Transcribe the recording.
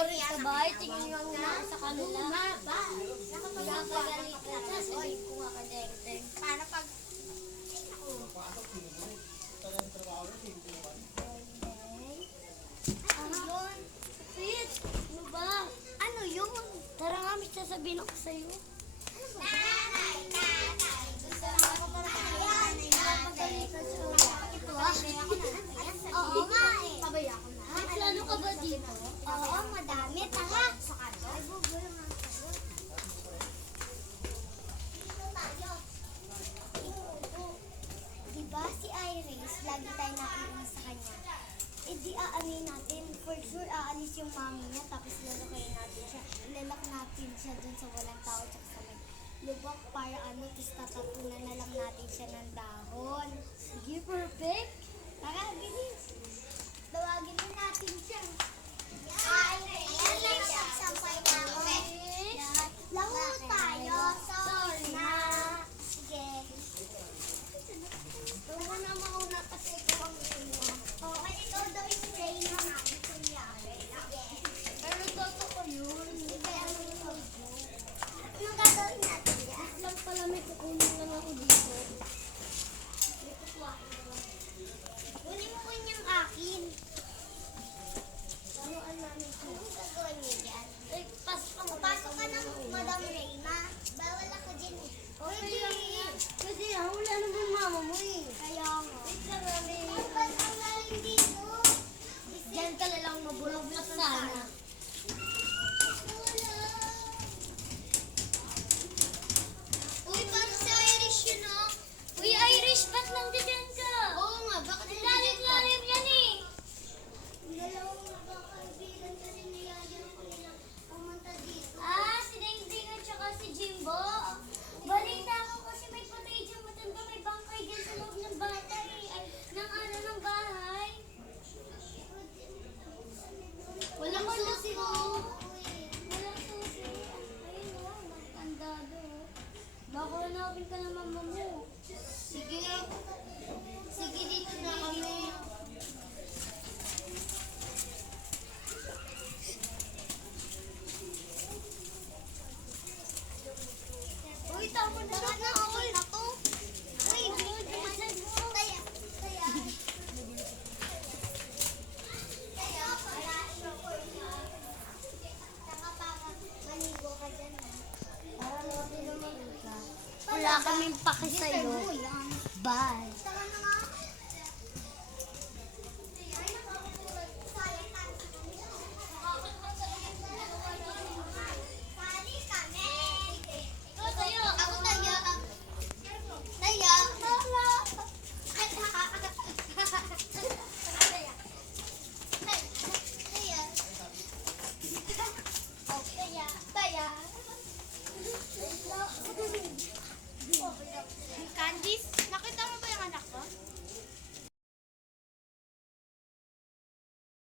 sorry ka ba? Tingin nyo ang una sa kanila. Nakapagalitan ka, sabihin ko nga ka deng-deng. Paano pag... Ano yun? Fit! Ano ba? Ano yun? Tara nga, may sasabihin ako sa'yo. Nanay, gusto na ako pagkakalian. Nakapagalitan sa una. Ito ah. Oo nga eh. Pabaya ko na. May plano ka ba dito? Oo, madami. Tara. Sa kanto. Ay, bubulo nga tayo. Dito tayo. Diba si Iris, lagi tayo nakikinig sa kanya. Eh di aanin natin. For sure, aalis yung mami niya. Tapos lalakayin natin siya. Ilalak natin siya dun sa walang tao. Tsaka sa may lubak para ano. Tapos tatapunan na lang natin siya ng dahon. Sige, perfect. Tara, bilis. Tawagin na natin siya. Ayan lang nagsampay na ako. Laro tayo. Sorry na. Sige. Huwag na mauna kasi ikaw ang una. Okay, ikaw daw yung spray na namin. Pero totoo yun. Anong gagawin natin yan? Lang pala may kukunin lang ako dito. Kunin mo ko yung akin. Ano namin ko? Anong gagawin niyo dyan? Eh, pasok ka Pasok ka ng Madam Reyna. Bawal ako dyan eh. Okay lang yan. Kasi wala naman mama mo eh. Kaya nga. Wait lang kami. Ay, ba't ang lalim dito? Diyan ka na lang mabulog na sana. Uy, parang si Irish yun oh. Uy, Irish, ba't nandiyan ka? Oo nga, bakit Ang lalim-lalim yan eh. Dalawang magkakaibigan kasi niyaya ko nila pumunta dito. Ah, si Dingding at saka si Jimbo. Balita ko kasi may patay dyan matanda, may bangkay dyan sa loob ng bahay. Ay, ng bahay. Walang susi mo. Walang susi. Ayun o, matanda doon. Baka hanapin ka ng mama mo. Sige. Sige, dito na kami. Uy, tapon na Baka na na ako na to. Uy, bilisan mo. Kaya, parain ko niya. Saka para maligo ka dyan. Para natin naman ka. Wala kaming paki sa'yo. Bye.